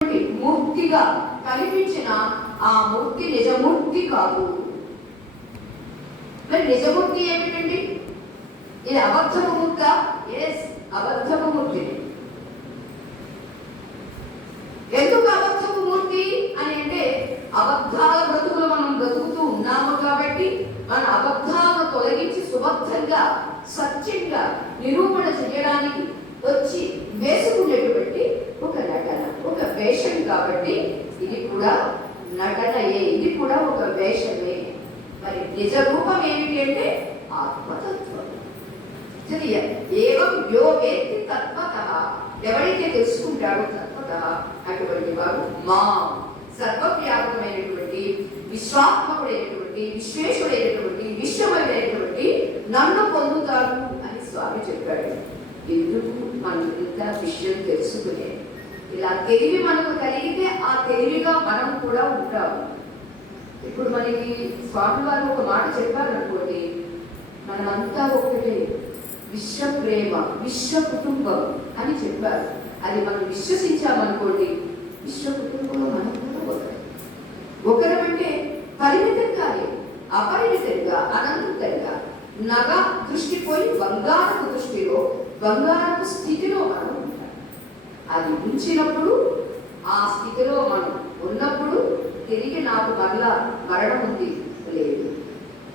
మూర్తిగా కనిపించిన ఆ మూర్తి నిజమూర్తి కాదు. మరి నిజమూర్తి ఏమిటండి? ఇది అబద్ధపు మూర్త? ఎస్, అబద్ధపు మూర్తి. ఎందుకు అబద్ధపు మూర్తి అని అంటే, అబద్ధాల బ్రతుకులు మనం బ్రతుకుతూ ఉన్నాము కాబట్టి మన అబద్ధాలను తొలగించి సుబద్ధంగా సత్యంగా నిరూపణ చేయడానికి వచ్చి వేసుకునేటువంటి ఒక నటన, ఒక వేషం. కాబట్టి ఇది కూడా నటనయే, ఇది కూడా ఒక వేషమే. మరి నిజ రూపం ఏమిటి అంటే ఆత్మతత్వం. ఏవం యో వేత్తి తత్వతః, ఎవరైతే తెలుసుకుంటాడో తత్వతః అటువంటి వాడు మా సర్వవ్యాపకమైనటువంటి విశ్వాత్మకుడైనటువంటి విశ్వేశ్వరుడైనటువంటి విశ్వమైనటువంటి నన్ను పొందుతాడు అని స్వామి చెప్పాడు. ఎందుకు మనం ఇంత విషయం తెలుసుకునే, ఇలా తెలివి మనకు కలిగితే ఆ తెలివిగా మనం కూడా ఉంటాము. ఇప్పుడు మనకి స్వామి వారు ఒక మాట చెప్పారనుకోండి, మనమంతా ఒకటే, విశ్వ ప్రేమ, విశ్వ కుటుంబం అని చెప్పారు. అది మనం విశ్వసించామనుకోండి, విశ్వ కుటుంబంలో మనం కూడా ఒకరమంటే పరిమితంగా, అపరిమితంగా, అనంతంగా. నగ దృష్టి పోయి బంగారపు దృష్టిలో, బంగారపు స్థితిలో మనం ఉంటాం. అది ఉంచినప్పుడు, ఆ స్థితిలో మనం ఉన్నప్పుడు తిరిగి నాకు మరలా మరణం ఉంది లేదు.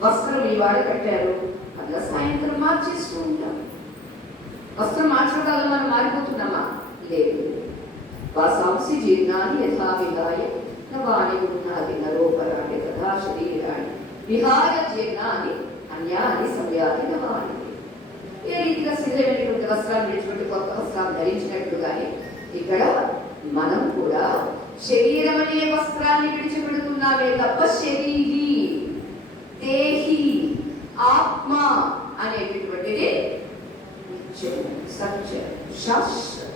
వస్త్రం ఇవాళ కట్టారు, మళ్ళా సాయంత్రం మార్చేస్తూ ఉంటాం. వస్త్రం మార్చడం మనం మారిపోతున్నామా? లేదు. వాసాంసి జీర్ణాన్ని యథా విహాయ నవాని ఉన్నాది నరోపరాణి తథా శరీరాన్ని విహాయ జీర్ణాన్ని అన్యాన్ని సంయాతి నవాని. ఏ రీతిగా సిద్ధమైనటువంటి వస్త్రాలు విడిచిపెట్టి కొత్త వస్త్రాలు ధరించినట్లుగానే ఇక్కడ మనం కూడా శరీరం అనే వస్త్రాన్ని విడిచిపెడుతున్నామే తప్ప శరీరి, దేహి, ఆత్మ అనేటటువంటిది సత్య శాస్త్ర